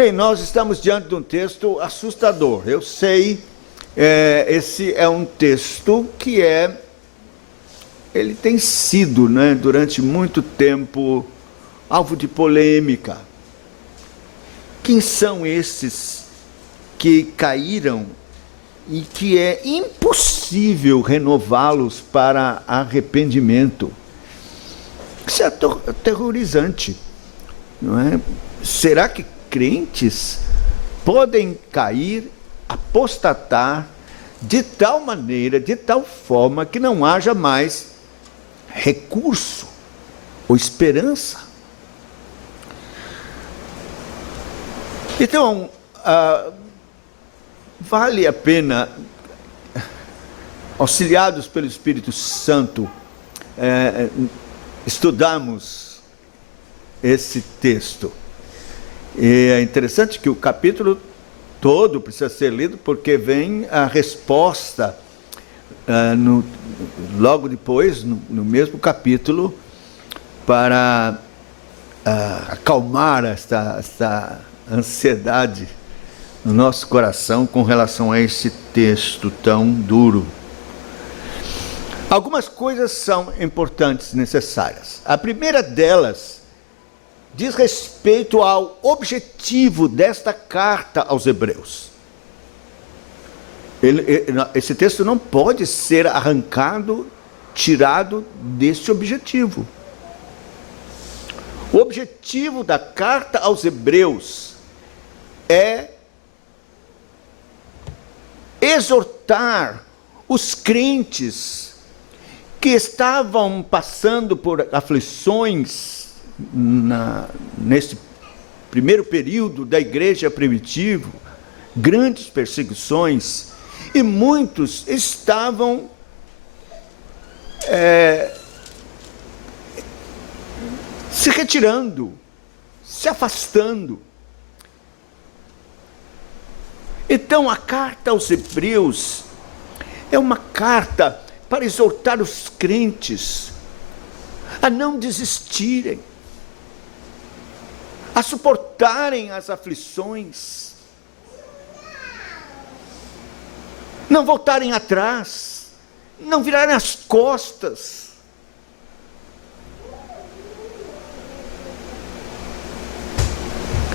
Bem, nós estamos diante de um texto assustador. Eu sei, esse é um texto que ele tem sido, durante muito tempo, alvo de polêmica. Quem são esses que caíram e que é impossível renová-los para arrependimento? Isso é aterrorizante, não é? Será que crentes podem cair, apostatar de tal maneira, de tal forma que não haja mais recurso ou esperança? Então, vale a pena, auxiliados pelo Espírito Santo, estudarmos esse texto. E é interessante que o capítulo todo precisa ser lido, porque vem a resposta logo depois, no mesmo capítulo, para acalmar esta ansiedade no nosso coração com relação a esse texto tão duro. Algumas coisas são importantes, necessárias. A primeira delas diz respeito ao objetivo desta carta aos Hebreus. Esse texto não pode ser arrancado, tirado desse objetivo. O objetivo da carta aos Hebreus é exortar os crentes que estavam passando por aflições nesse primeiro período da igreja primitiva, grandes perseguições, e muitos estavam se retirando, se afastando. Então, a carta aos Hebreus é uma carta para exortar os crentes a não desistirem, a suportarem as aflições, não voltarem atrás, não virarem as costas.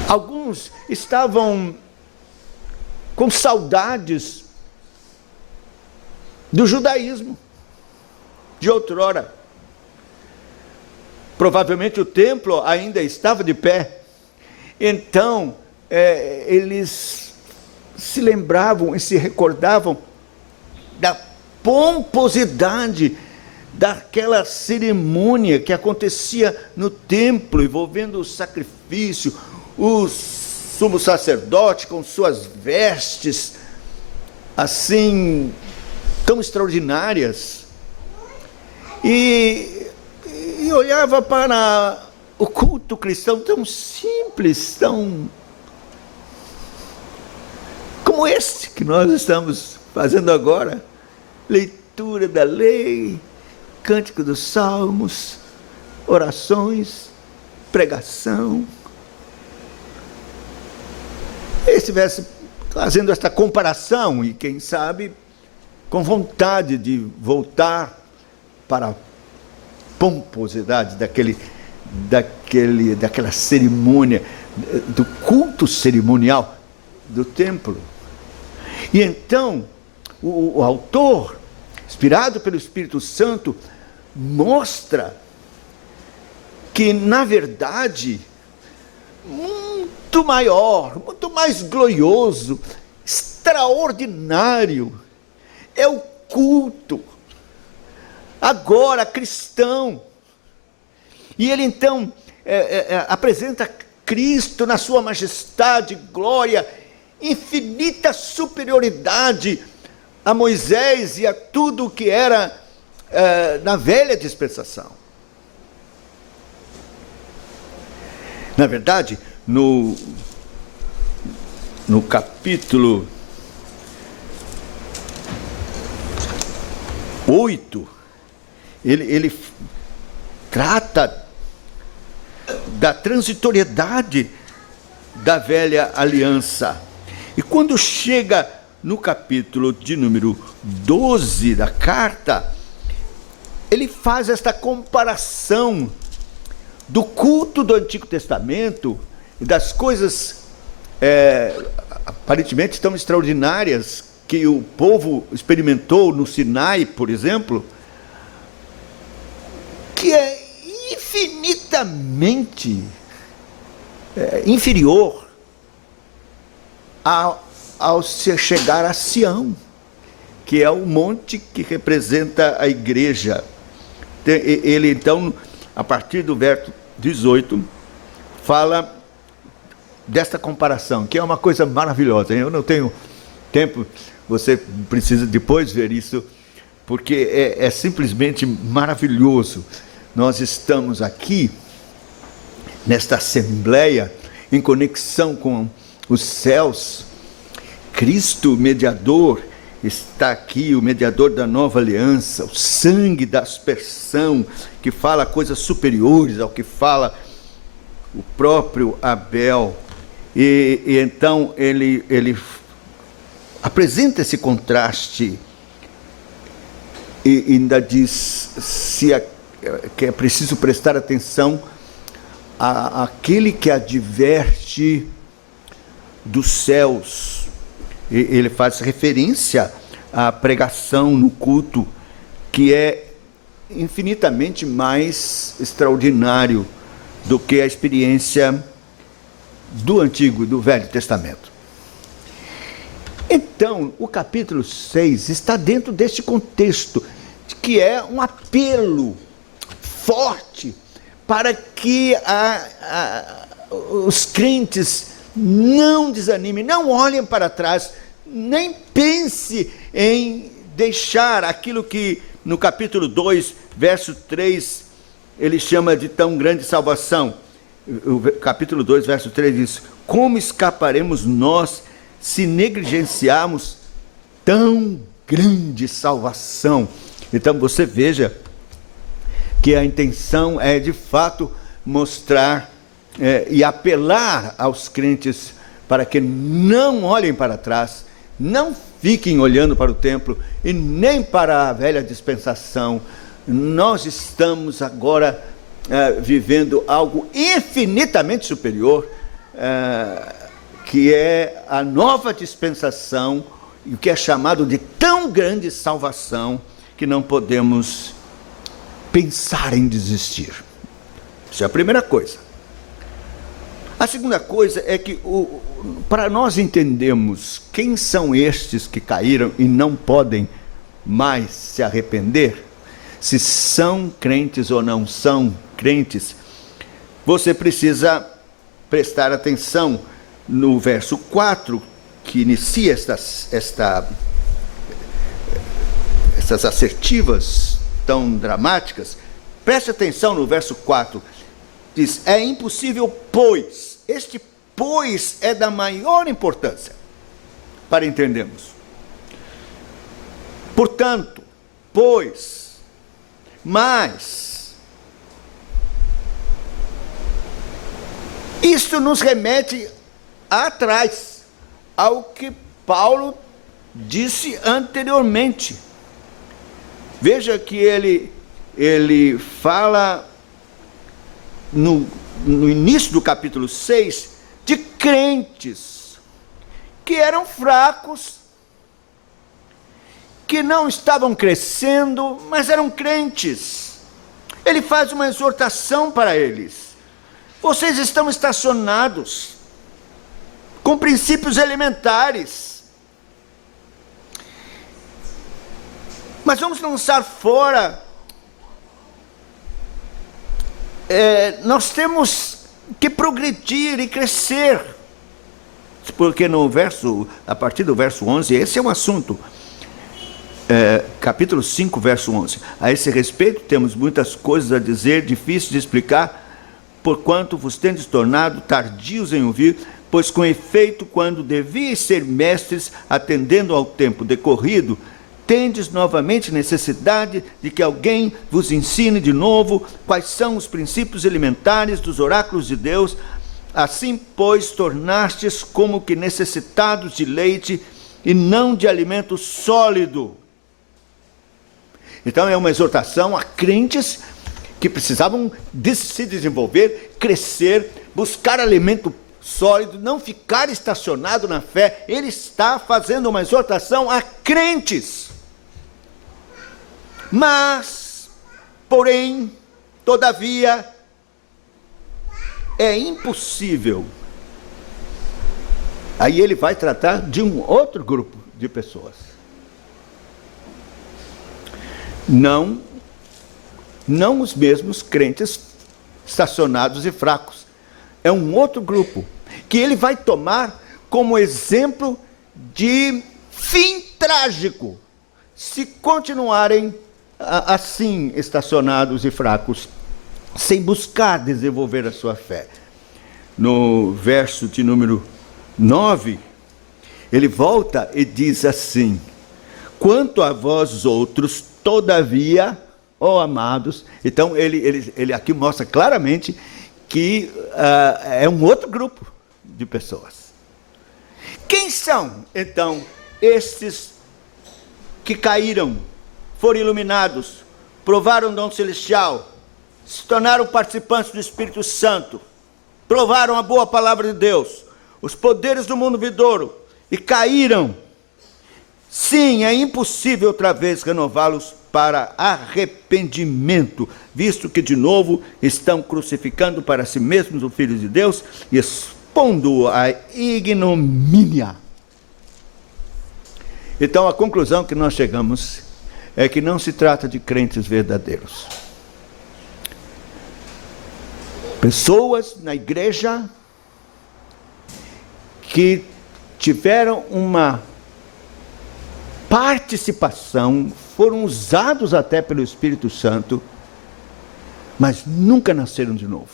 Alguns estavam com saudades do judaísmo de outrora. Provavelmente o templo ainda estava de pé. Então, eles se lembravam e se recordavam da pomposidade daquela cerimônia que acontecia no templo, envolvendo o sacrifício, o sumo sacerdote com suas vestes, assim, tão extraordinárias. E olhava para o culto cristão tão simples, tão como este que nós estamos fazendo agora, leitura da lei, cântico dos salmos, orações, pregação. E estivesse fazendo esta comparação e, quem sabe, com vontade de voltar para a pomposidade daquela cerimônia, do culto cerimonial do templo. E então, o autor, inspirado pelo Espírito Santo, mostra que, na verdade, muito maior, muito mais glorioso, extraordinário, é o culto, agora cristão. E ele então apresenta Cristo na sua majestade, glória, infinita superioridade a Moisés e a tudo o que era na velha dispensação. Na verdade, no capítulo 8, ele trata da transitoriedade da velha aliança. E quando chega no capítulo de número 12 da carta, ele faz esta comparação do culto do Antigo Testamento e das coisas aparentemente tão extraordinárias que o povo experimentou no Sinai, por exemplo, que é infinitamente inferior ao se chegar a Sião, que é o monte que representa a igreja. Ele, então, a partir do verso 18, fala desta comparação, que é uma coisa maravilhosa. Eu não tenho tempo, você precisa depois ver isso, porque é simplesmente maravilhoso. Nós estamos aqui, nesta assembleia, em conexão com os céus. Cristo, mediador, está aqui, o mediador da nova aliança, o sangue da aspersão, que fala coisas superiores ao que fala o próprio Abel. E então ele apresenta esse contraste e ainda diz que é preciso prestar atenção àquele que adverte dos céus. Ele faz referência à pregação no culto, que é infinitamente mais extraordinário do que a experiência do Antigo e do Velho Testamento. Então, o capítulo 6 está dentro deste contexto, que é um apelo forte para que os crentes não desanimem, não olhem para trás, nem pense em deixar aquilo que no capítulo 2, verso 3, ele chama de tão grande salvação. O capítulo 2, verso 3 diz: como escaparemos nós se negligenciarmos tão grande salvação? Então você veja que a intenção é de fato mostrar e apelar aos crentes para que não olhem para trás, não fiquem olhando para o templo e nem para a velha dispensação. Nós estamos agora vivendo algo infinitamente superior, que é a nova dispensação, o que é chamado de tão grande salvação, que não podemos pensar em desistir. Isso é a primeira coisa. A segunda coisa é que, para nós entendermos quem são estes que caíram e não podem mais se arrepender, se são crentes ou não são crentes, você precisa prestar atenção no verso 4, que inicia essas assertivas tão dramáticas. Preste atenção no verso 4. Diz: é impossível, pois. Este pois é da maior importância para entendermos. Portanto, pois, mas, isto nos remete atrás ao que Paulo disse anteriormente. Veja que ele fala no início do capítulo 6 de crentes que eram fracos, que não estavam crescendo, mas eram crentes. Ele faz uma exortação para eles: vocês estão estacionados com princípios elementares, mas vamos lançar fora. Nós temos que progredir e crescer, porque a partir do verso 11, esse é um assunto, capítulo 5, verso 11, a esse respeito temos muitas coisas a dizer, difíceis de explicar, porquanto vos tendes tornado tardios em ouvir, pois com efeito, quando devíeis ser mestres, atendendo ao tempo decorrido, tendes novamente necessidade de que alguém vos ensine de novo quais são os princípios elementares dos oráculos de Deus, Assim, pois, tornastes como que necessitados de leite e não de alimento sólido. Então é uma exortação a crentes que precisavam se desenvolver, crescer, buscar alimento sólido, não ficar estacionado na fé. Ele está fazendo uma exortação a crentes. Mas, porém, todavia, é impossível. Aí ele vai tratar de um outro grupo de pessoas. Não os mesmos crentes estacionados e fracos. É um outro grupo que ele vai tomar como exemplo de fim trágico, se continuarem assim estacionados e fracos, sem buscar desenvolver a sua fé. No verso de número 9, ele volta e diz assim: quanto a vós outros, todavia, ó amados. Então ele aqui mostra claramente que é um outro grupo de pessoas. Quem são, então, estes que caíram, foram iluminados, provaram o dom celestial, se tornaram participantes do Espírito Santo, provaram a boa palavra de Deus, os poderes do mundo vindouro, e caíram? Sim, é impossível outra vez renová-los para arrependimento, visto que de novo estão crucificando para si mesmos o Filho de Deus e expondo-o à ignomínia. Então a conclusão que nós chegamos é que não se trata de crentes verdadeiros. Pessoas na igreja que tiveram uma participação, foram usados até pelo Espírito Santo, mas nunca nasceram de novo.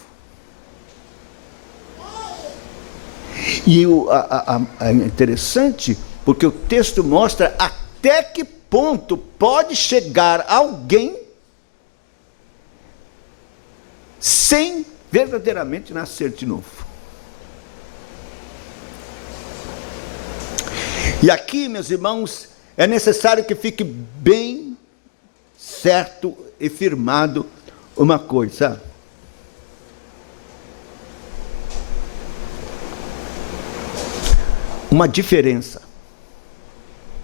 E é interessante, porque o texto mostra até que ponto pode chegar alguém sem verdadeiramente nascer de novo. E aqui, meus irmãos, é necessário que fique bem certo e firmado uma coisa. Uma diferença,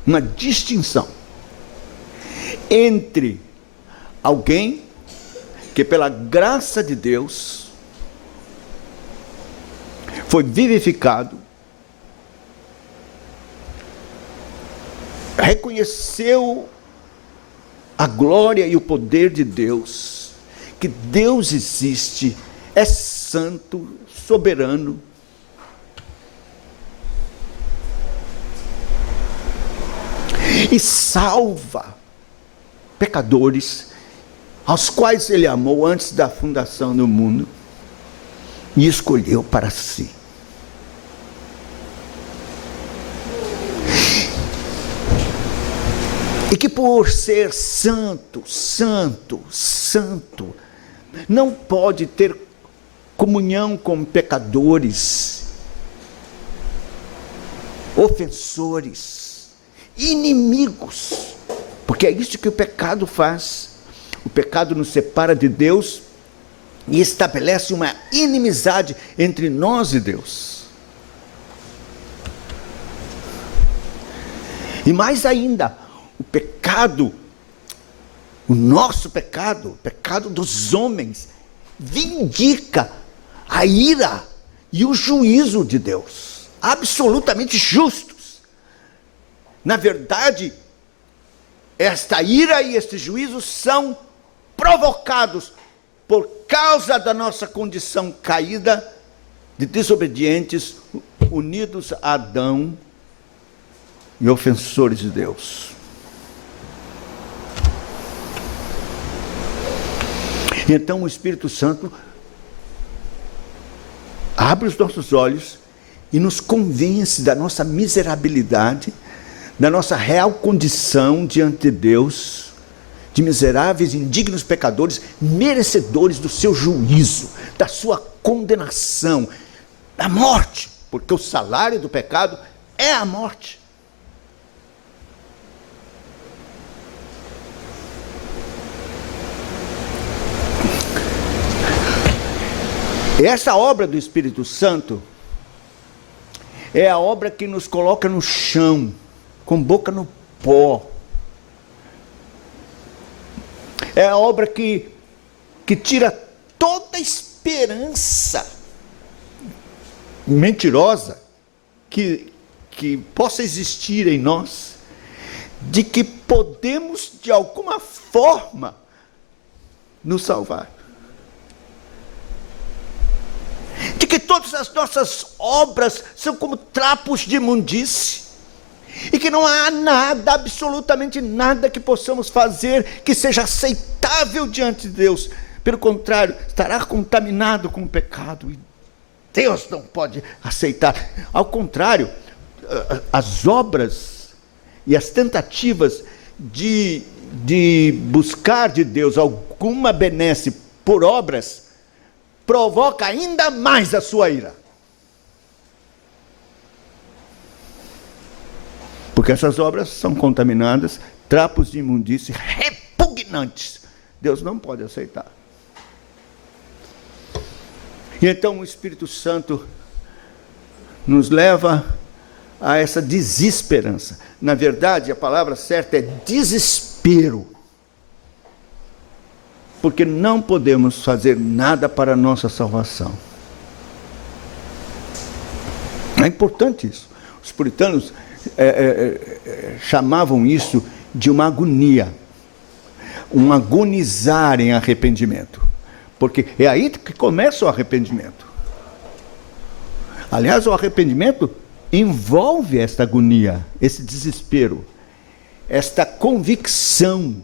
uma distinção entre alguém que pela graça de Deus foi vivificado, reconheceu a glória e o poder de Deus, que Deus existe, é santo, soberano, e salva pecadores, aos quais ele amou antes da fundação do mundo, e escolheu para si. E que por ser santo, não pode ter comunhão com pecadores, ofensores, inimigos, porque é isso que o pecado faz. O pecado nos separa de Deus e estabelece uma inimizade entre nós e Deus. E mais ainda, o pecado, o nosso pecado, o pecado dos homens, vindica a ira e o juízo de Deus, absolutamente justos. Na verdade, esta ira e este juízo são provocados por causa da nossa condição caída de desobedientes, unidos a Adão e ofensores de Deus. Então o Espírito Santo abre os nossos olhos e nos convence da nossa miserabilidade, da nossa real condição diante de Deus, de miseráveis, indignos pecadores, merecedores do seu juízo, da sua condenação. da morte, porque o salário do pecado é a morte. Essa obra do Espírito Santo é a obra que nos coloca no chão, com boca no pó. É a obra que tira toda esperança mentirosa que possa existir em nós, de que podemos, de alguma forma, nos salvar. De que todas as nossas obras são como trapos de imundície, e que não há nada, absolutamente nada que possamos fazer que seja aceitável diante de Deus. Pelo contrário, estará contaminado com o pecado, e Deus não pode aceitar. Ao contrário, as obras e as tentativas de buscar de Deus alguma benesse por obras, provoca ainda mais a sua ira. Porque essas obras são contaminadas, trapos de imundície repugnantes. Deus não pode aceitar. E então o Espírito Santo nos leva a essa desesperança. Na verdade, a palavra certa é desespero. Porque não podemos fazer nada para a nossa salvação. É importante isso. Os puritanos chamavam isso de uma agonia, um agonizar em arrependimento, porque é aí que começa o arrependimento. Aliás, o arrependimento envolve esta agonia, esse desespero, esta convicção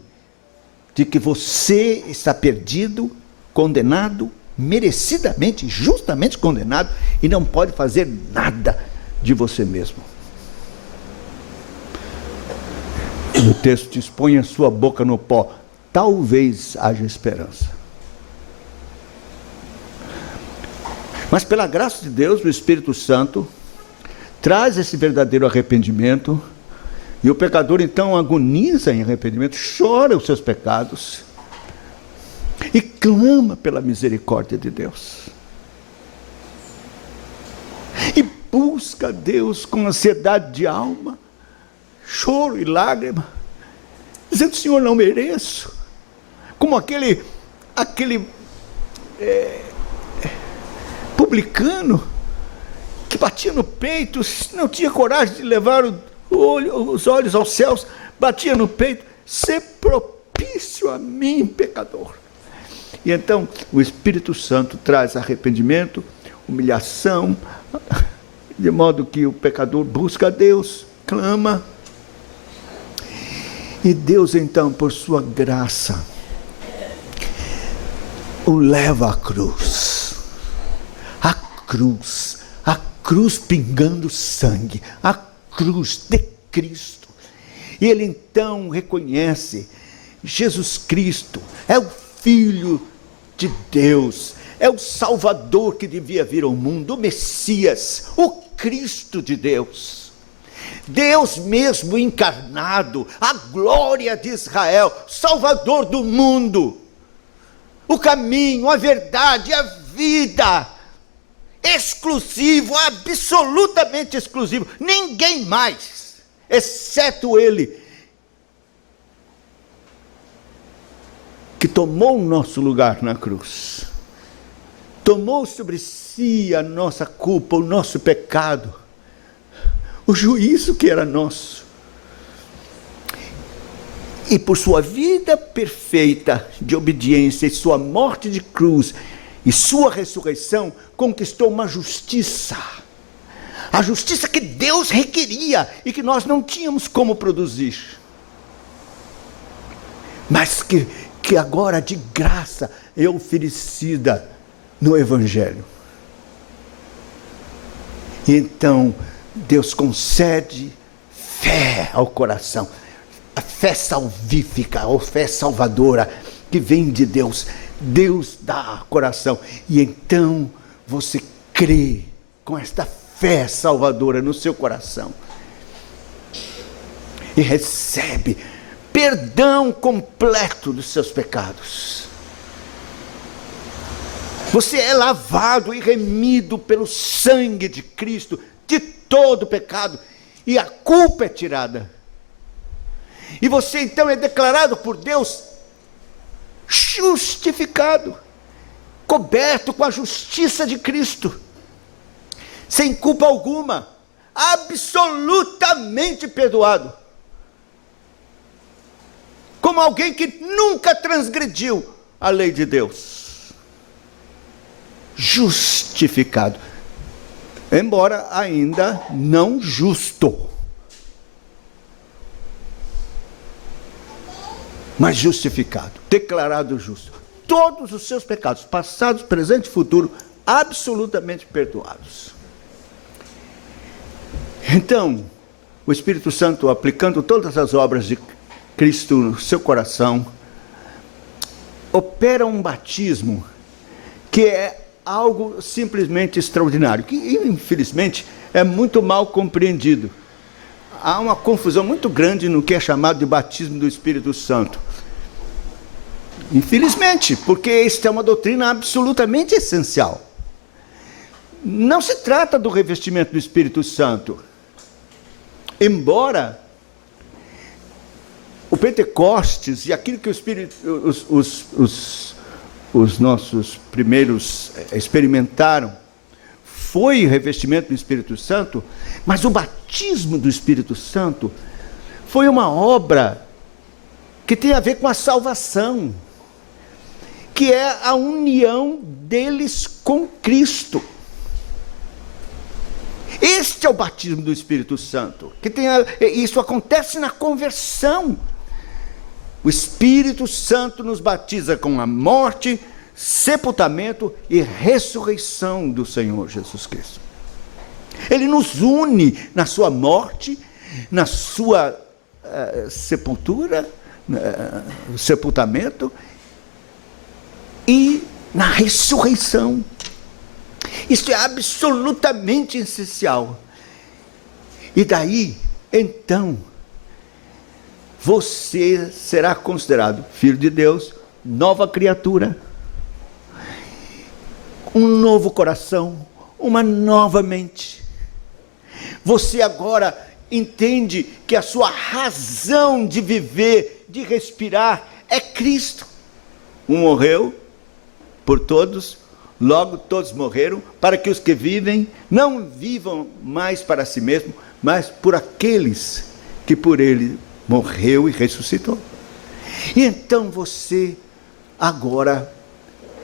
de que você está perdido, condenado, merecidamente, justamente condenado, e não pode fazer nada de você mesmo. O texto diz: põe a sua boca no pó, talvez haja esperança. Mas pela graça de Deus, o Espírito Santo traz esse verdadeiro arrependimento, e o pecador então agoniza em arrependimento, chora os seus pecados e clama pela misericórdia de Deus. E busca Deus com ansiedade de alma, choro e lágrima, dizendo: Senhor, não mereço. Como aquele publicano que batia no peito, não tinha coragem de levar os olhos aos céus, batia no peito: sê propício a mim, pecador. E então o Espírito Santo traz arrependimento, humilhação, de modo que o pecador busca a Deus, clama, e Deus então, por sua graça, o leva à cruz. A cruz pingando sangue, a cruz de Cristo. E ele então reconhece: Jesus Cristo é o Filho de Deus, é o Salvador que devia vir ao mundo, o Messias, o Cristo de Deus. Deus mesmo encarnado, a glória de Israel, Salvador do mundo, o caminho, a verdade, a vida, exclusivo, absolutamente exclusivo, ninguém mais, exceto Ele, que tomou o nosso lugar na cruz, tomou sobre si a nossa culpa, o nosso pecado, o juízo que era nosso. E por sua vida perfeita de obediência, e sua morte de cruz, e sua ressurreição, conquistou uma justiça. A justiça que Deus requeria e que nós não tínhamos como produzir. Mas que agora de graça é oferecida no Evangelho. E então Deus concede fé ao coração, a fé salvífica, a fé salvadora que vem de Deus. Deus dá ao coração, e então você crê com esta fé salvadora no seu coração. E recebe perdão completo dos seus pecados. Você é lavado e remido pelo sangue de Cristo de todo pecado, e a culpa é tirada. E você então é declarado por Deus justificado, coberto com a justiça de Cristo, sem culpa alguma, absolutamente perdoado, como alguém que nunca transgrediu a lei de Deus. Justificado, embora ainda não justo, mas justificado, declarado justo. Todos os seus pecados, passados, presente e futuro, absolutamente perdoados. Então, o Espírito Santo, aplicando todas as obras de Cristo no seu coração, opera um batismo que é algo simplesmente extraordinário, que infelizmente é muito mal compreendido. Há uma confusão muito grande no que é chamado de batismo do Espírito Santo. Infelizmente, porque esta é uma doutrina absolutamente essencial. Não se trata do revestimento do Espírito Santo. Embora o Pentecostes e aquilo que os nossos primeiros experimentaram foi o revestimento do Espírito Santo, mas o batismo do Espírito Santo foi uma obra que tem a ver com a salvação, que é a união deles com Cristo. Este é o batismo do Espírito Santo, isso acontece na conversão. O Espírito Santo nos batiza com a morte, sepultamento e ressurreição do Senhor Jesus Cristo. Ele nos une na sua morte, na sua sepultura, sepultamento e na ressurreição. Isso é absolutamente essencial. E daí, então, você será considerado filho de Deus, nova criatura, um novo coração, uma nova mente. Você agora entende que a sua razão de viver, de respirar, é Cristo. Um morreu por todos, logo todos morreram, para que os que vivem não vivam mais para si mesmos, mas por aqueles que por ele morreu e ressuscitou. E então você agora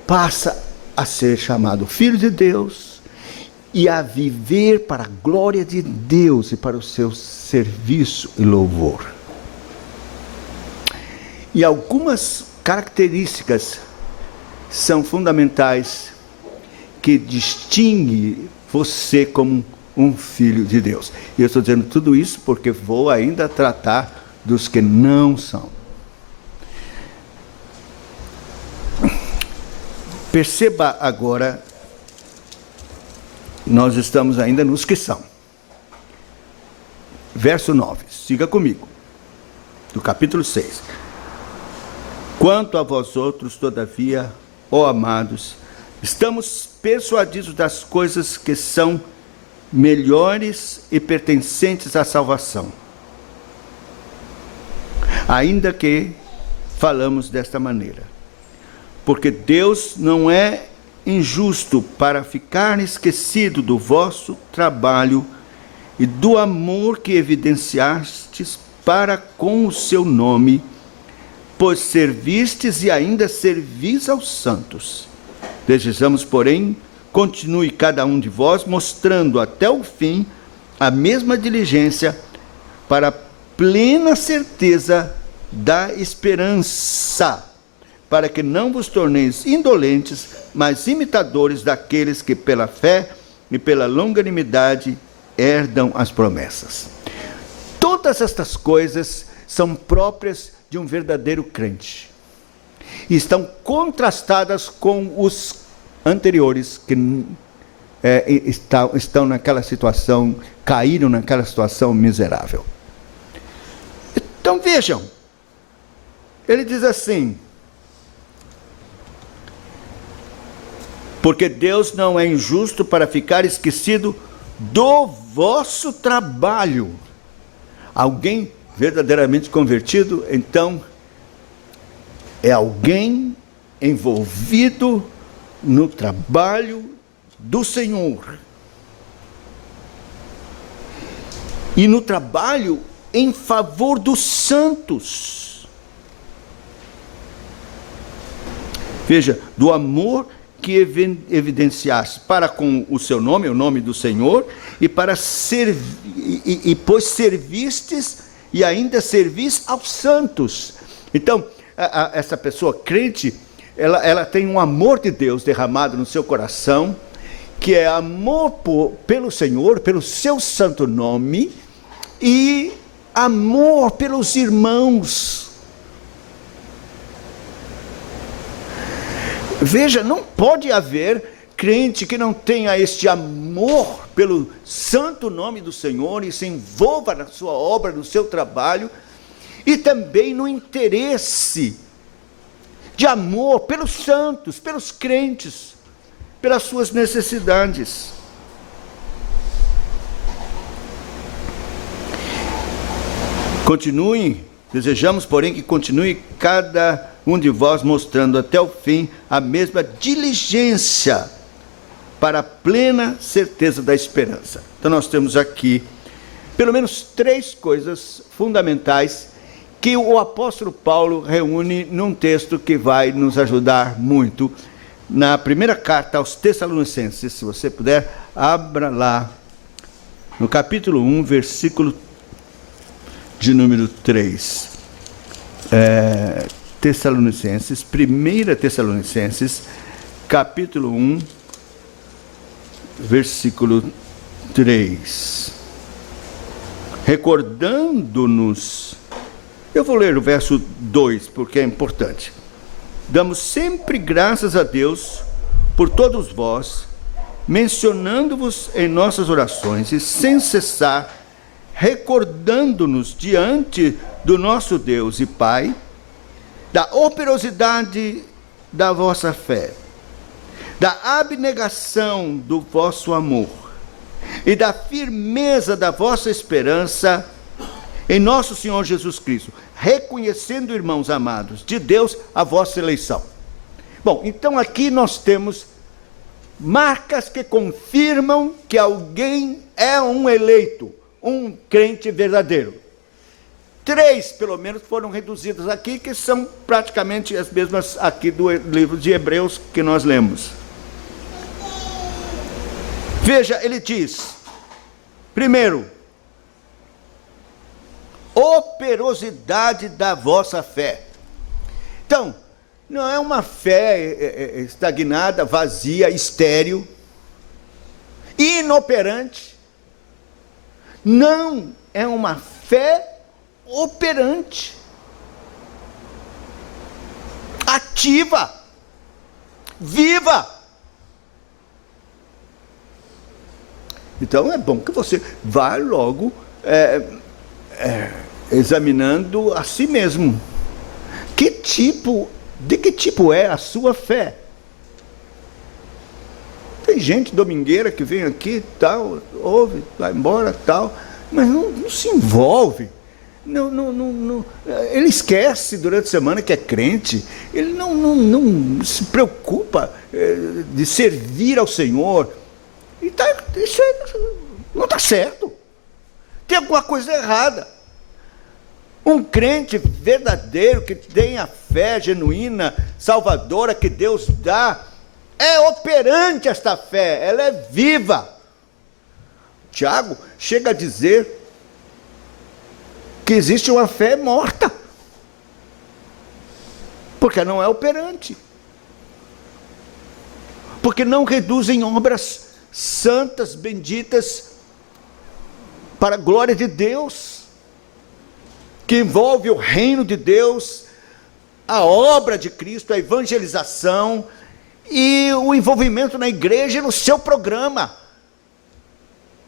passa a ser chamado filho de Deus e a viver para a glória de Deus e para o seu serviço e louvor. E algumas características são fundamentais que distinguem você como um filho de Deus. E eu estou dizendo tudo isso porque vou ainda tratar dos que não são. Perceba agora, nós estamos ainda nos que são. Verso 9, siga comigo, do capítulo 6. Quanto a vós outros, todavia, ó amados, estamos persuadidos das coisas que são melhores e pertencentes à salvação. Ainda que falamos desta maneira. Porque Deus não é injusto para ficar esquecido do vosso trabalho e do amor que evidenciastes para com o seu nome, pois servistes e ainda servis aos santos. Desejamos, porém, continue cada um de vós mostrando até o fim a mesma diligência para a plena certeza da esperança, para que não vos torneis indolentes, mas imitadores daqueles que pela fé e pela longanimidade herdam as promessas. Todas estas coisas são próprias de um verdadeiro crente e estão contrastadas com os anteriores, que estão naquela situação, caíram naquela situação miserável. Então vejam, ele diz assim: porque Deus não é injusto para ficar esquecido do vosso trabalho. Alguém verdadeiramente convertido, então, é alguém envolvido no trabalho do Senhor. E no trabalho em favor dos santos. Veja, do amor que evidenciaste para com o seu nome, o nome do Senhor, e para pois servistes e ainda servis aos santos. Então, essa pessoa crente, ela tem um amor de Deus derramado no seu coração, que é amor pelo Senhor, pelo seu santo nome, e amor pelos irmãos. Veja, não pode haver crente que não tenha este amor pelo santo nome do Senhor e se envolva na sua obra, no seu trabalho, e também no interesse de amor pelos santos, pelos crentes, pelas suas necessidades. Desejamos, porém, que continue cada um de vós mostrando até o fim a mesma diligência para a plena certeza da esperança. Então nós temos aqui pelo menos 3 coisas fundamentais que o apóstolo Paulo reúne num texto que vai nos ajudar muito. Na primeira carta aos Tessalonicenses, se você puder, abra lá no capítulo 1, versículo de número 3. Tessalonicenses, 1 Tessalonicenses, capítulo 1, versículo 3. Recordando-nos, eu vou ler o verso 2, porque é importante. Damos sempre graças a Deus por todos vós, mencionando-vos em nossas orações e sem cessar, recordando-nos diante do nosso Deus e Pai, da operosidade da vossa fé, da abnegação do vosso amor e da firmeza da vossa esperança em nosso Senhor Jesus Cristo, reconhecendo, irmãos amados, de Deus a vossa eleição. Bom, então aqui nós temos marcas que confirmam que alguém é um eleito, um crente verdadeiro. 3, pelo menos, foram reduzidas aqui, que são praticamente as mesmas aqui do livro de Hebreus que nós lemos. Veja, ele diz, primeiro, operosidade da vossa fé. Então, não é uma fé estagnada, vazia, estéril, inoperante. Não, é uma fé operante, ativa, viva. Então é bom que você vá logo examinando a si mesmo. De que tipo é a sua fé? Tem gente domingueira que vem aqui, tal, ouve, vai embora, tal, mas não se envolve. Não, ele esquece durante a semana que é crente, ele não se preocupa de servir ao Senhor. E isso não está certo. Tem alguma coisa errada. Um crente verdadeiro, que tem a fé genuína, salvadora que Deus dá, é operante esta fé, ela é viva. Tiago chega a dizer que existe uma fé morta, porque não é operante, porque não reduzem obras santas, benditas, para a glória de Deus, que envolve o reino de Deus, a obra de Cristo, a evangelização, e o envolvimento na igreja e no seu programa.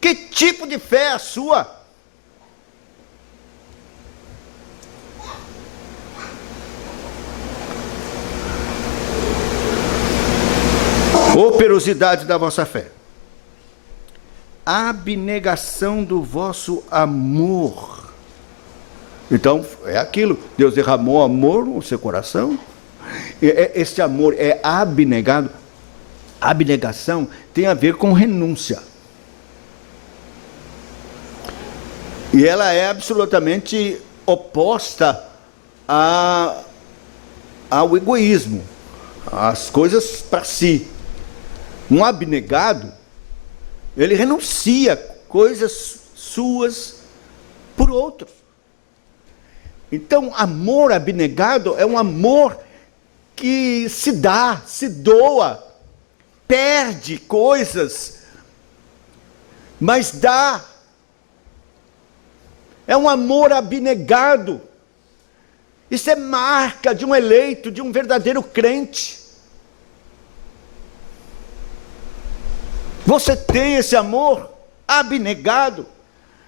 Que tipo de fé é a sua? Operosidade da vossa fé, abnegação do vosso amor. Então, é aquilo, Deus derramou amor no seu coração, esse amor é abnegado. Abnegação tem a ver com renúncia, e ela é absolutamente oposta ao egoísmo, às coisas para si. Um abnegado, ele renuncia coisas suas por outros. Então, amor abnegado é um amor que se dá, se doa, perde coisas, mas dá. É um amor abnegado. Isso é marca de um eleito, de um verdadeiro crente. Você tem esse amor abnegado?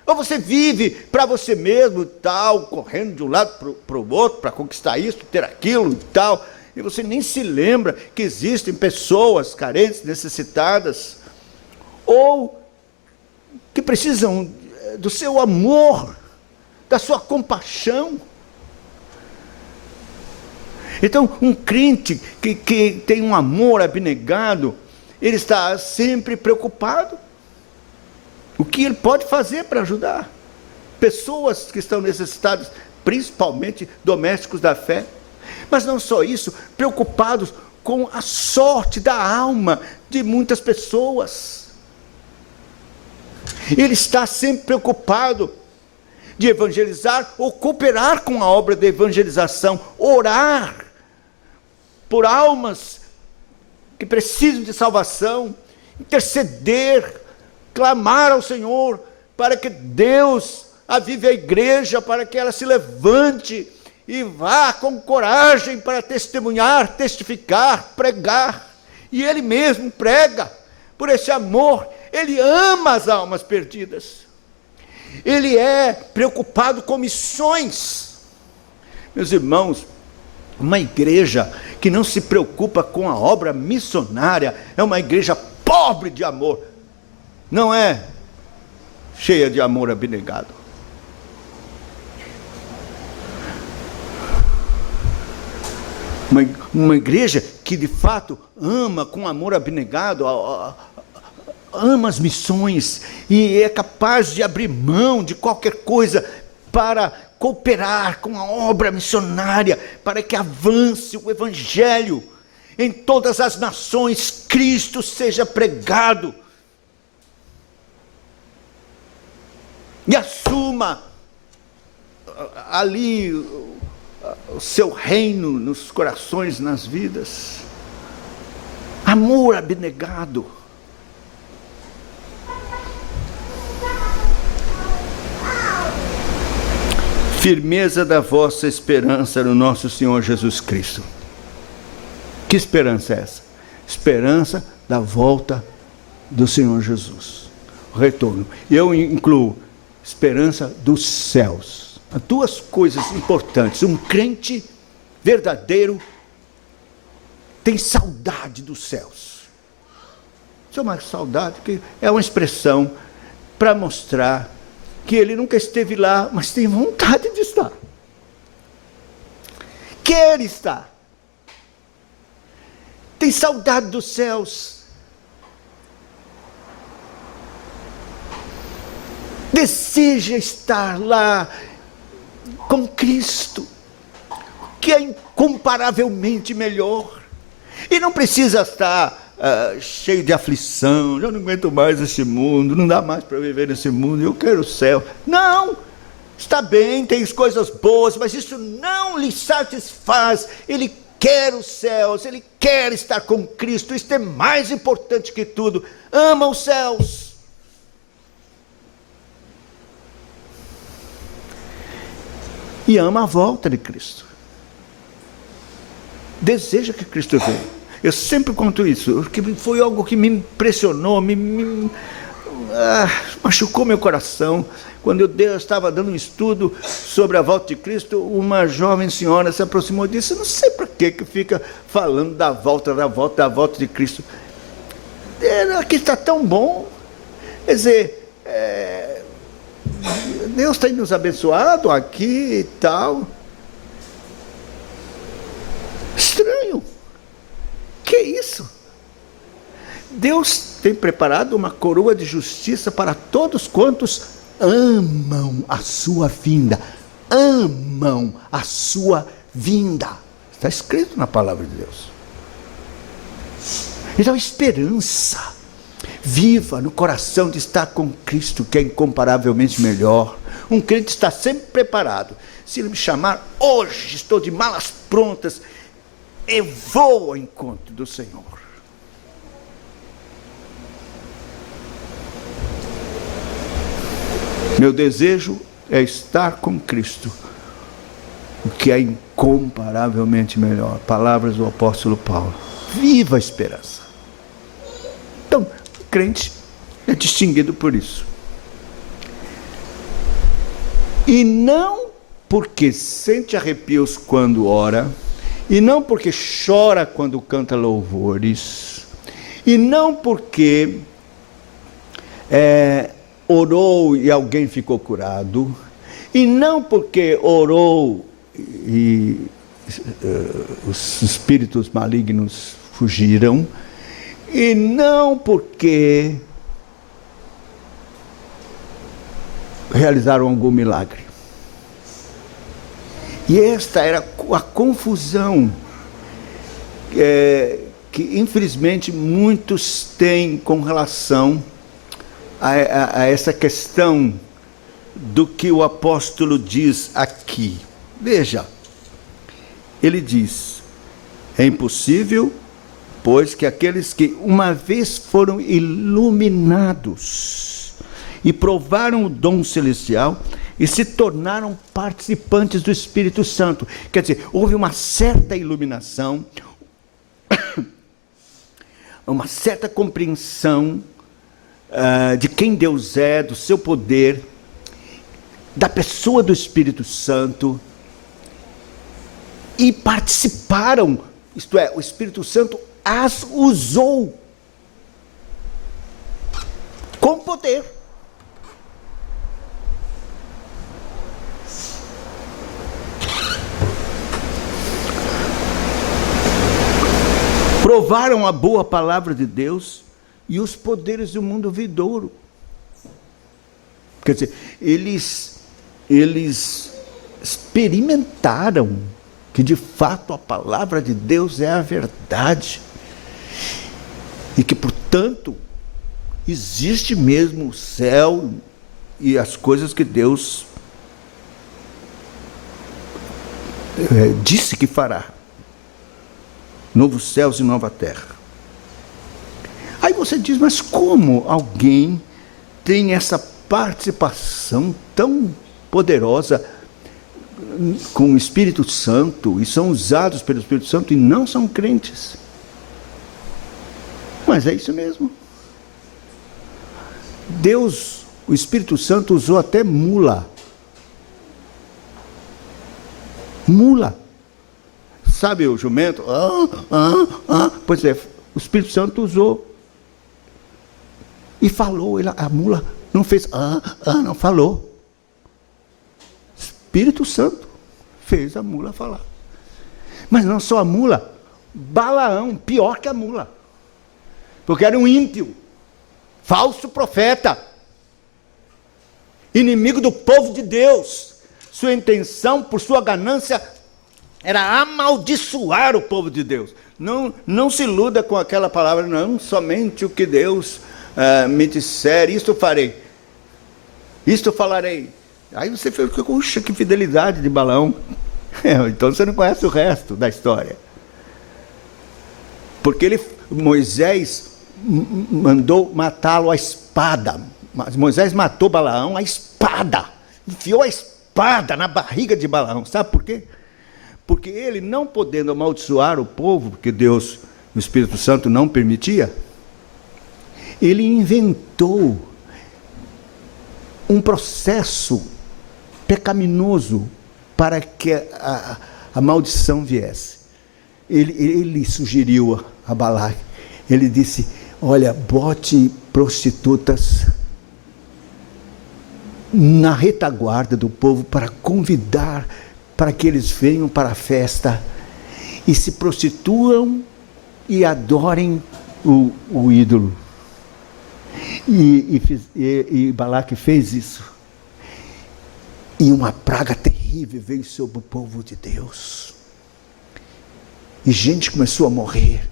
Ou você vive para você mesmo, tal, correndo de um lado para o outro, para conquistar isso, ter aquilo e tal, e você nem se lembra que existem pessoas carentes, necessitadas, ou que precisam do seu amor, da sua compaixão. Então, um crente que tem um amor abnegado, ele está sempre preocupado. O que ele pode fazer para ajudar pessoas que estão necessitadas, principalmente domésticos da fé. Mas não só isso, preocupados com a sorte da alma de muitas pessoas. Ele está sempre preocupado de evangelizar ou cooperar com a obra de evangelização, orar por almas que precisam de salvação, interceder, clamar ao Senhor para que Deus avive a igreja, para que ela se levante e vá com coragem para testemunhar, testificar, pregar. E ele mesmo prega por esse amor. Ele ama as almas perdidas. Ele é preocupado com missões. Meus irmãos, uma igreja que não se preocupa com a obra missionária é uma igreja pobre de amor, não é cheia de amor abnegado. Uma igreja que de fato ama com amor abnegado, ama as missões e é capaz de abrir mão de qualquer coisa para cooperar com a obra missionária, para que avance o evangelho em todas as nações, Cristo seja pregado e assuma ali o seu reino nos corações, nas vidas. Amor abnegado. Firmeza da vossa esperança no nosso Senhor Jesus Cristo. Que esperança é essa? Esperança da volta do Senhor Jesus. O retorno. E eu incluo esperança dos céus. Duas coisas importantes. Um crente verdadeiro tem saudade dos céus. Isso é uma saudade que é uma expressão para mostrar que ele nunca esteve lá, mas tem vontade de estar. Quer estar. Tem saudade dos céus. Deseja estar lá com Cristo, que é incomparavelmente melhor. E não precisa estar cheio de aflição, já não aguento mais esse mundo, não dá mais para viver nesse mundo, eu quero o céu. Não, está bem, tem coisas boas, mas isso não lhe satisfaz. Ele quer os céus, ele quer estar com Cristo, isso é mais importante que tudo. Ama os céus. E ama a volta de Cristo. Deseja que Cristo venha. Eu sempre conto isso, porque foi algo que me impressionou, machucou meu coração. Quando eu estava dando um estudo sobre a volta de Cristo, uma jovem senhora se aproximou e disse: não sei para que fica falando da volta de Cristo. Aqui está tão bom. Quer dizer, Deus tem nos abençoado aqui e tal. Estranho. Que isso? Deus tem preparado uma coroa de justiça para todos quantos amam a sua vinda. Amam a sua vinda. Está escrito na palavra de Deus. Então, esperança viva no coração de estar com Cristo, que é incomparavelmente melhor. Um crente está sempre preparado. Se Ele me chamar hoje, estou de malas prontas, eu vou ao encontro do Senhor. Meu desejo é estar com Cristo, o que é incomparavelmente melhor. Palavras do apóstolo Paulo. Viva a esperança. Então, o crente é distinguido por isso. E não porque sente arrepios quando ora, e não porque chora quando canta louvores, e não porque orou e alguém ficou curado, e não porque orou e os espíritos malignos fugiram, e não porque realizaram algum milagre. E esta era a confusão que infelizmente muitos têm com relação a essa questão do que o apóstolo diz aqui. Veja, ele diz: é impossível, pois, que aqueles que uma vez foram iluminados e provaram o dom celestial e se tornaram participantes do Espírito Santo. Quer dizer, houve uma certa iluminação, uma certa compreensão de quem Deus é, do seu poder, da pessoa do Espírito Santo, e participaram, isto é, o Espírito Santo as usou com poder. Provaram a boa palavra de Deus e os poderes do mundo vindouro. Quer dizer, eles experimentaram que de fato a palavra de Deus é a verdade. E que, portanto, existe mesmo o céu e as coisas que Deus disse que fará. Novos céus e nova terra. Aí você diz: mas como alguém tem essa participação tão poderosa com o Espírito Santo e são usados pelo Espírito Santo e não são crentes? Mas é isso mesmo. Deus, o Espírito Santo, usou até mula. Mula. Sabe o jumento? Pois é, o Espírito Santo usou. E falou, a mula não fez, não falou. Espírito Santo fez a mula falar. Mas não só a mula, Balaão, pior que a mula. Porque era um ímpio, falso profeta, inimigo do povo de Deus. Sua intenção, por sua ganância, era amaldiçoar o povo de Deus. Não se iluda com aquela palavra: não, somente o que Deus me disser, isto farei, isto falarei. Aí você fica: puxa, que fidelidade de Balaão. Então você não conhece o resto da história. Porque Moisés mandou matá-lo à espada. Mas Moisés matou Balaão à espada. Enfiou a espada na barriga de Balaão. Sabe por quê? Porque ele, não podendo amaldiçoar o povo, porque Deus o Espírito Santo não permitia, ele inventou um processo pecaminoso para que a maldição viesse. Ele sugeriu a Balaque, ele disse, olha, bote prostitutas na retaguarda do povo para convidar, para que eles venham para a festa e se prostituam e adorem o ídolo. E Balaque fez isso. E uma praga terrível veio sobre o povo de Deus. E gente começou a morrer.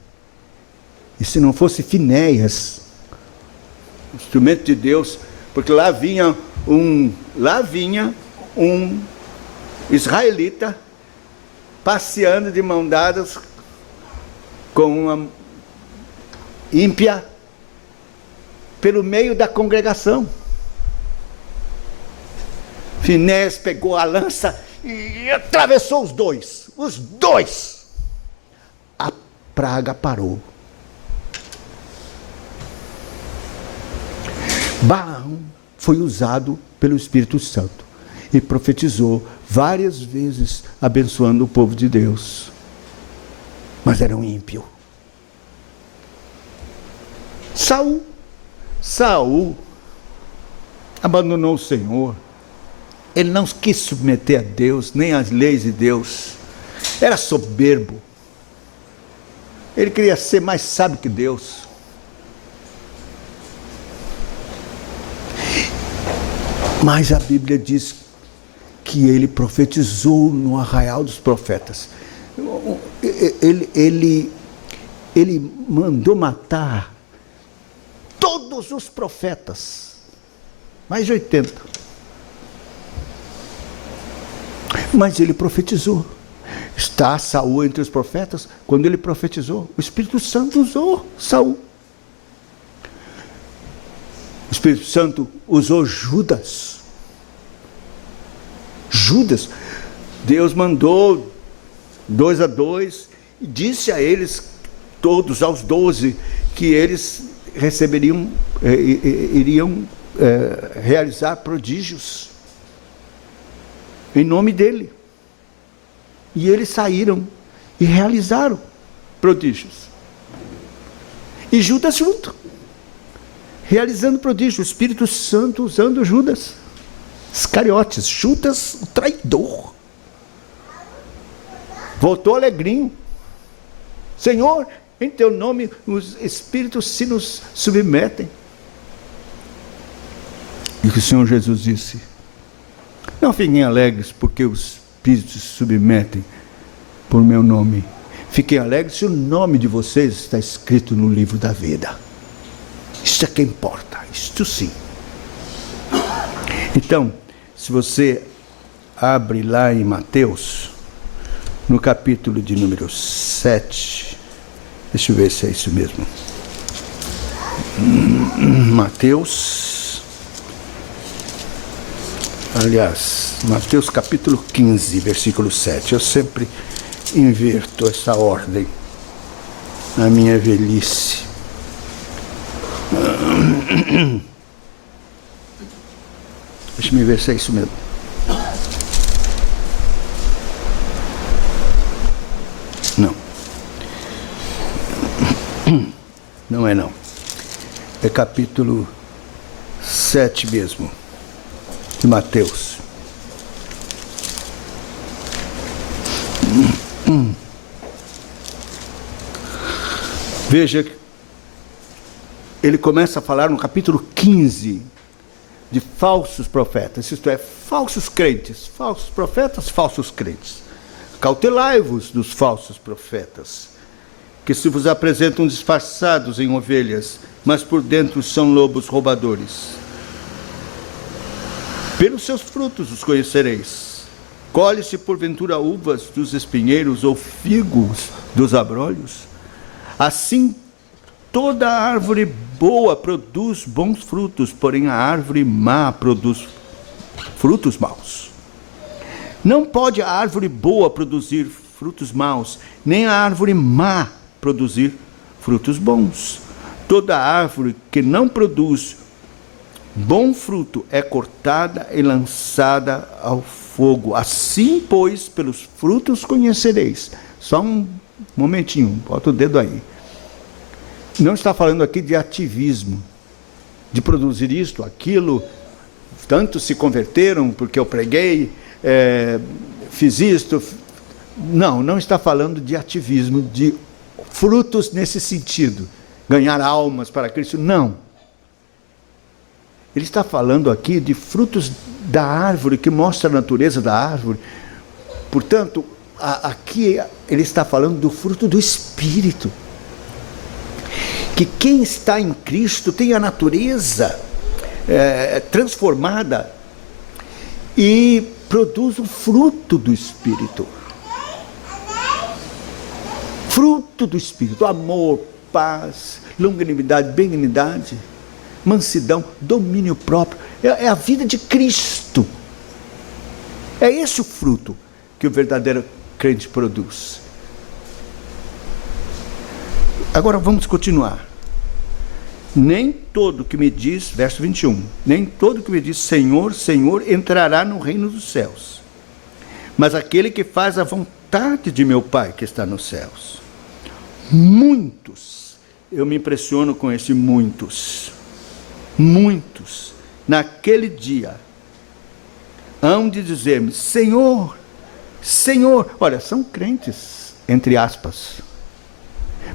E se não fosse Finéias, instrumento de Deus, porque lá vinha um israelita passeando de mãos dadas com uma ímpia pelo meio da congregação. Finéias pegou a lança e atravessou os dois. A praga parou. Balaão foi usado pelo Espírito Santo e profetizou várias vezes abençoando o povo de Deus. Mas era um ímpio. Saul abandonou o Senhor. Ele não quis submeter a Deus, nem às leis de Deus. Era soberbo. Ele queria ser mais sábio que Deus. Mas a Bíblia diz que ele profetizou no arraial dos profetas. Ele mandou matar todos os profetas, mais de 80. Mas ele profetizou. Está Saul entre os profetas? Quando ele profetizou, o Espírito Santo usou Saul. O Espírito Santo usou Judas. Deus mandou 2 a 2 e disse a eles, todos aos 12, que eles iriam realizar prodígios em nome dele. E eles saíram e realizaram prodígios. E Judas junto, realizando prodígios, o Espírito Santo usando Judas. Iscariotes, Judas, o traidor. Voltou alegrinho. Senhor, em teu nome os espíritos se nos submetem. E que o Senhor Jesus disse, não fiquem alegres porque os espíritos se submetem por meu nome. Fiquem alegres se o nome de vocês está escrito no livro da vida. Isso é que importa, isto sim. Então, se você abre lá em Mateus, no capítulo de número 7, deixa eu ver se é isso mesmo. Mateus capítulo 15, versículo 7. Eu sempre inverto essa ordem na minha velhice. Deixa eu ver se é isso mesmo. Não. Não é não. É capítulo 7 mesmo, de Mateus. Veja, ele começa a falar no capítulo 15 de falsos profetas, isto é, falsos crentes, falsos profetas, falsos crentes. Cautelai-vos dos falsos profetas, que se vos apresentam disfarçados em ovelhas, mas por dentro são lobos roubadores. Pelos seus frutos os conhecereis. Colhe-se porventura uvas dos espinheiros ou figos dos abrolhos? Assim, toda árvore boa produz bons frutos, porém a árvore má produz frutos maus. Não pode a árvore boa produzir frutos maus, nem a árvore má produzir frutos bons. Toda árvore que não produz bom fruto é cortada e lançada ao fogo. Assim, pois, pelos frutos conhecereis. Só um momentinho, bota o dedo aí. Não está falando aqui de ativismo, de produzir isto, aquilo. Tantos se converteram porque eu preguei, fiz isto. Não, não está falando de ativismo, de frutos nesse sentido. Ganhar almas para Cristo, não. Ele está falando aqui de frutos da árvore, que mostra a natureza da árvore. Portanto, aqui ele está falando do fruto do Espírito. Que quem está em Cristo tem a natureza transformada e produz o fruto do Espírito. Fruto do Espírito, amor, paz, longanimidade, benignidade, mansidão, domínio próprio. É a vida de Cristo. É esse o fruto que o verdadeiro crente produz. Agora vamos continuar. Nem todo que me diz, verso 21, nem todo que me diz Senhor, Senhor, entrará no reino dos céus, mas aquele que faz a vontade de meu Pai que está nos céus. Muitos, eu me impressiono com esse muitos, naquele dia, hão de dizer-me, Senhor, Senhor. Olha, são crentes, entre aspas,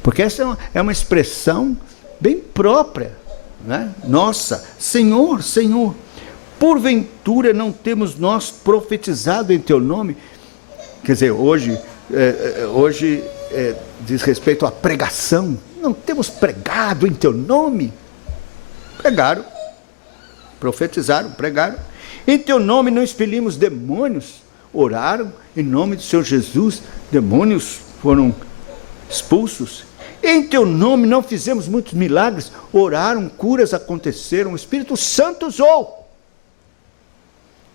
porque essa é uma expressão bem própria, né? Nossa, Senhor, Senhor, porventura não temos nós profetizado em teu nome? Quer dizer, hoje diz respeito à pregação. Não temos pregado em teu nome? Pregaram, profetizaram, pregaram. Em teu nome não expelimos demônios, oraram em nome do Senhor Jesus, demônios foram expulsos. Em teu nome não fizemos muitos milagres, oraram, curas aconteceram, o Espírito Santo usou.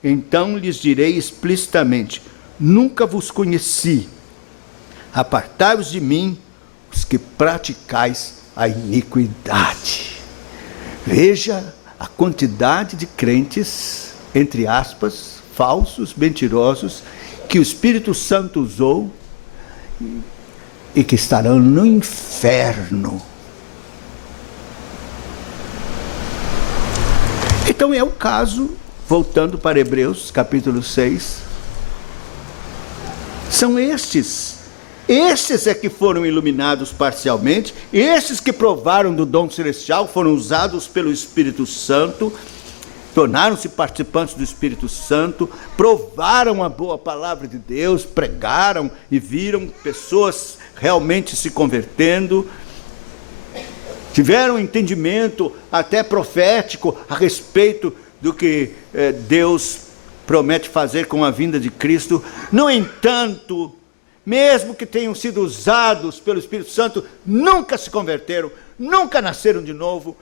Então lhes direi explicitamente, nunca vos conheci, apartai-vos de mim, os que praticais a iniquidade. Veja a quantidade de crentes, entre aspas, falsos, mentirosos, que o Espírito Santo usou e que estarão no inferno. Então é o caso, voltando para Hebreus capítulo 6, são estes é que foram iluminados parcialmente, estes que provaram do dom celestial, foram usados pelo Espírito Santo, tornaram-se participantes do Espírito Santo, provaram a boa palavra de Deus, pregaram e viram pessoas realmente se convertendo, tiveram entendimento até profético a respeito do que Deus promete fazer com a vinda de Cristo. No entanto, mesmo que tenham sido usados pelo Espírito Santo, nunca se converteram, nunca nasceram de novo,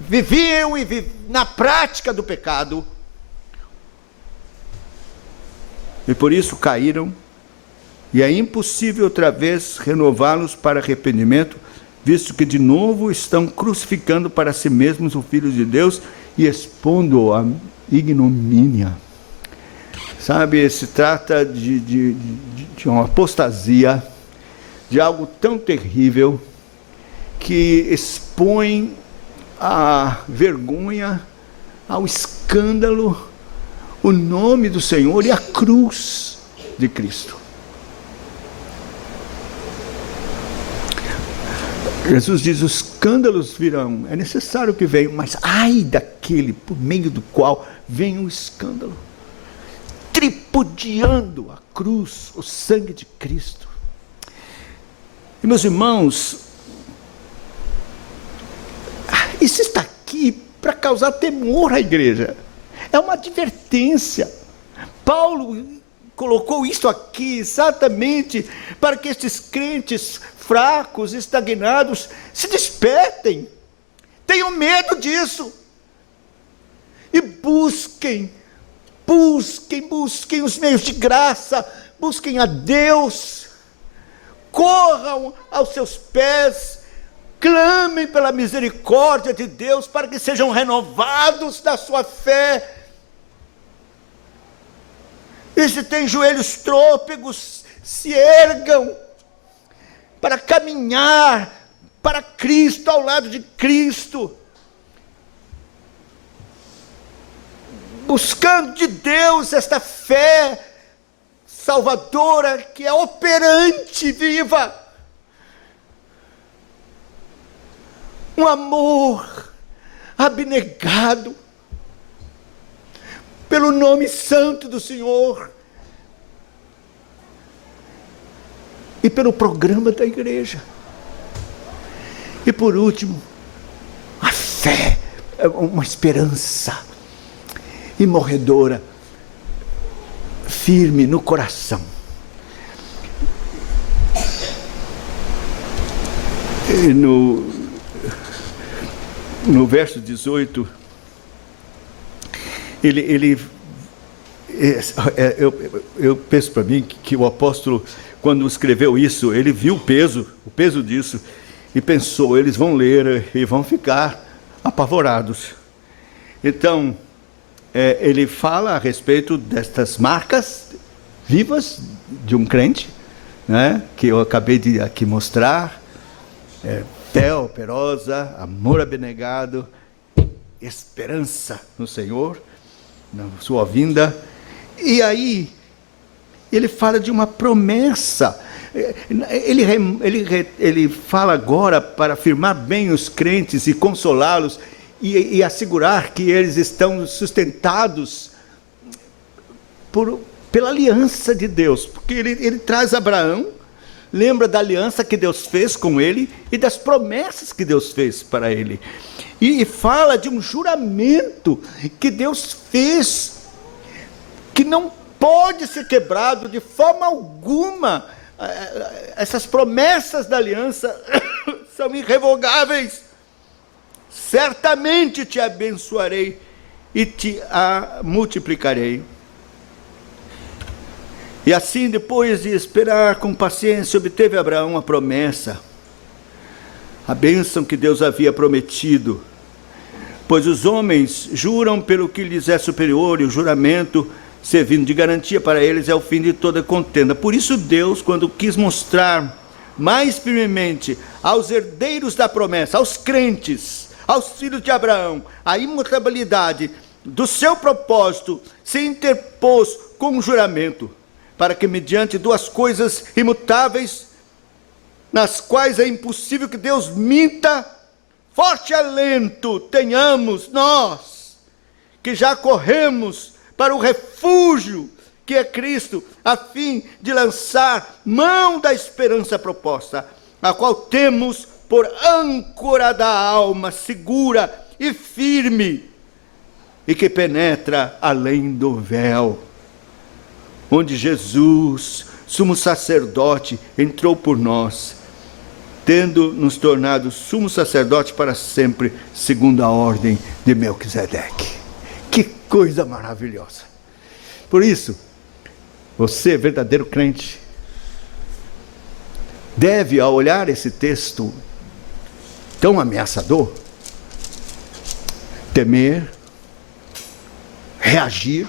viviam na prática do pecado, e por isso caíram, e é impossível outra vez renová-los para arrependimento, visto que de novo estão crucificando para si mesmos o Filho de Deus e expondo-o à ignomínia. Sabe, se trata de uma apostasia, de algo tão terrível, que expõe à vergonha, ao escândalo, o nome do Senhor e a cruz de Cristo. Jesus diz, os escândalos virão, é necessário que venham, mas ai daquele por meio do qual vem o escândalo, tripudiando a cruz, o sangue de Cristo. E meus irmãos, isso está aqui para causar temor à igreja, é uma advertência. Paulo colocou isso aqui exatamente para que estes crentes fracos, estagnados, se despertem, tenham medo disso, e busquem os meios de graça, busquem a Deus, corram aos seus pés, clamem pela misericórdia de Deus, para que sejam renovados da sua fé. E se tem joelhos trôpegos, se ergam para caminhar para Cristo, ao lado de Cristo, buscando de Deus esta fé salvadora, que é operante, viva, um amor abnegado pelo nome santo do Senhor e pelo programa da igreja. E por último, a fé é uma esperança imorredora, firme no coração. E no verso 18, eu penso para mim que o apóstolo, quando escreveu isso, ele viu o peso disso, e pensou, eles vão ler e vão ficar apavorados. Então, ele fala a respeito destas marcas vivas de um crente, né, que eu acabei de aqui mostrar: fé operosa, amor abnegado, esperança no Senhor, na sua vinda. E aí, ele fala de uma promessa. Ele fala agora para afirmar bem os crentes e consolá-los, e assegurar que eles estão sustentados pela aliança de Deus, porque ele traz Abraão, lembra da aliança que Deus fez com ele e das promessas que Deus fez para ele, e fala de um juramento que Deus fez, que não pode ser quebrado de forma alguma. Essas promessas da aliança são irrevogáveis. Certamente te abençoarei e te multiplicarei. E assim, depois de esperar com paciência, obteve Abraão a promessa, a bênção que Deus havia prometido. Pois os homens juram pelo que lhes é superior, e o juramento, servindo de garantia para eles, é o fim de toda contenda. Por isso Deus, quando quis mostrar mais firmemente aos herdeiros da promessa, aos crentes, aos filhos de Abraão, a imutabilidade do seu propósito, se interpôs com um juramento, para que mediante duas coisas imutáveis, nas quais é impossível que Deus minta, forte alento tenhamos nós, que já corremos para o refúgio que é Cristo, a fim de lançar mão da esperança proposta, a qual temos por âncora da alma, segura e firme, e que penetra além do véu, onde Jesus, sumo sacerdote, entrou por nós, tendo nos tornado sumo sacerdote para sempre, segundo a ordem de Melquisedeque. Que coisa maravilhosa! Por isso, você, verdadeiro crente, deve, ao olhar esse texto tão ameaçador, temer, reagir,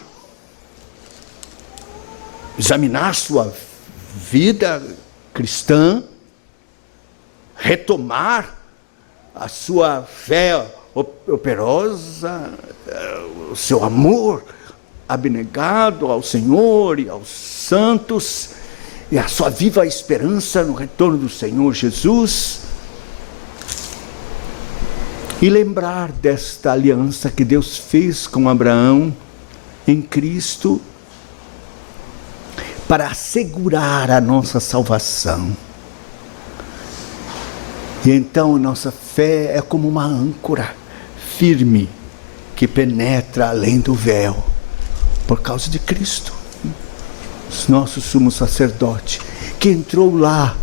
examinar sua vida cristã, retomar a sua fé operosa, o seu amor abnegado ao Senhor e aos santos, e a sua viva esperança no retorno do Senhor Jesus, e lembrar desta aliança que Deus fez com Abraão em Cristo, para assegurar a nossa salvação. E então nossa fé é como uma âncora firme, que penetra além do véu, por causa de Cristo, nosso sumo sacerdote, que entrou lá,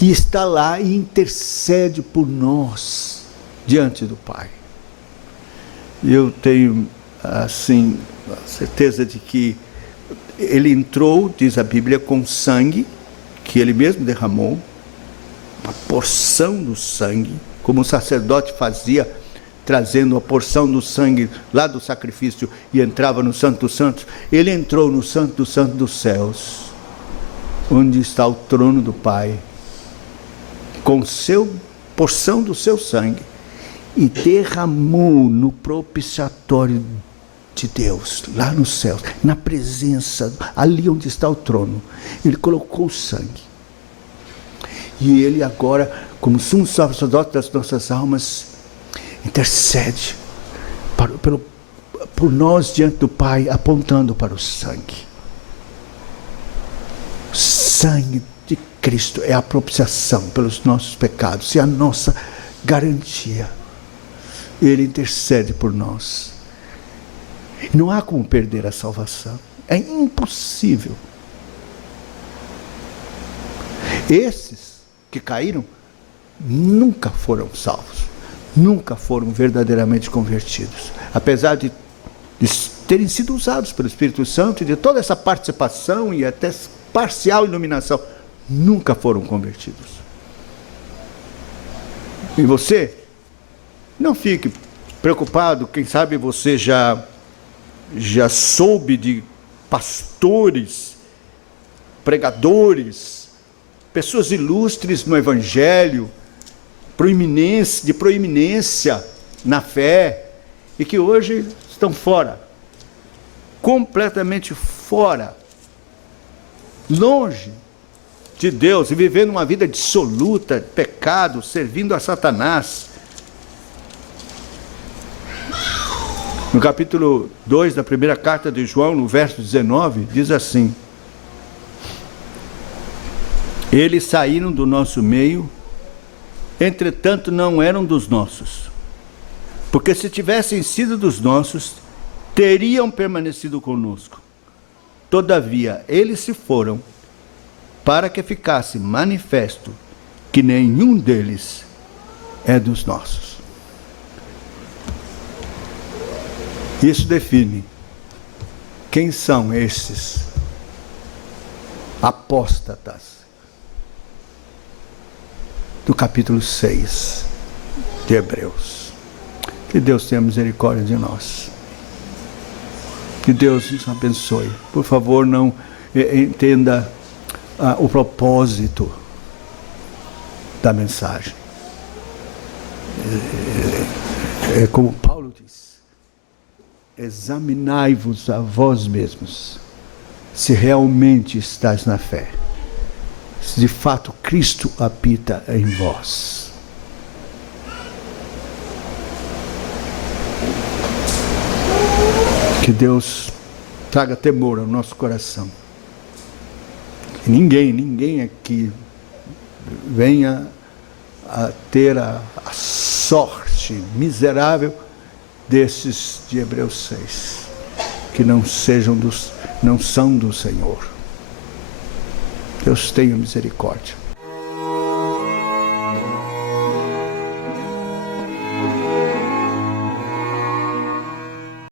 e está lá e intercede por nós, diante do Pai. E eu tenho, assim, a certeza de que ele entrou, diz a Bíblia, com sangue, que ele mesmo derramou, uma porção do sangue, como o sacerdote fazia, trazendo a porção do sangue lá do sacrifício e entrava no Santo dos Santos. Ele entrou no Santo dos Santos dos céus, onde está o trono do Pai, com porção do seu sangue, e derramou no propiciatório de Deus, lá nos céus, na presença, ali onde está o trono. Ele colocou o sangue. E ele agora, como sumo sacerdote das nossas almas, intercede por nós diante do Pai, apontando para o sangue. O sangue de Cristo é a propiciação pelos nossos pecados, é a nossa garantia. Ele intercede por nós. Não há como perder a salvação. É impossível. Esses que caíram nunca foram salvos. Nunca foram verdadeiramente convertidos. Apesar de terem sido usados pelo Espírito Santo e de toda essa participação e até parcial iluminação, nunca foram convertidos. E você, não fique preocupado, quem sabe você já soube de pastores, pregadores, pessoas ilustres no Evangelho, de proeminência na fé, e que hoje estão fora, completamente fora, longe de Deus, e vivendo uma vida dissoluta, pecado, servindo a Satanás. No capítulo 2 da primeira carta de João, no verso 19, diz assim: eles saíram do nosso meio, entretanto não eram dos nossos, porque se tivessem sido dos nossos, teriam permanecido conosco. Todavia, eles se foram, para que ficasse manifesto que nenhum deles é dos nossos. Isso define quem são esses apóstatas do capítulo 6 de Hebreus. Que Deus tenha misericórdia de nós. Que Deus nos abençoe. Por favor, não entenda o propósito da mensagem. É como Paulo diz: examinai-vos a vós mesmos, se realmente estáis na fé, se de fato Cristo habita em vós. Que Deus traga temor ao nosso coração. Que ninguém aqui venha a ter a sorte miserável desses de Hebreus 6, que não são do Senhor. Deus tenha misericórdia.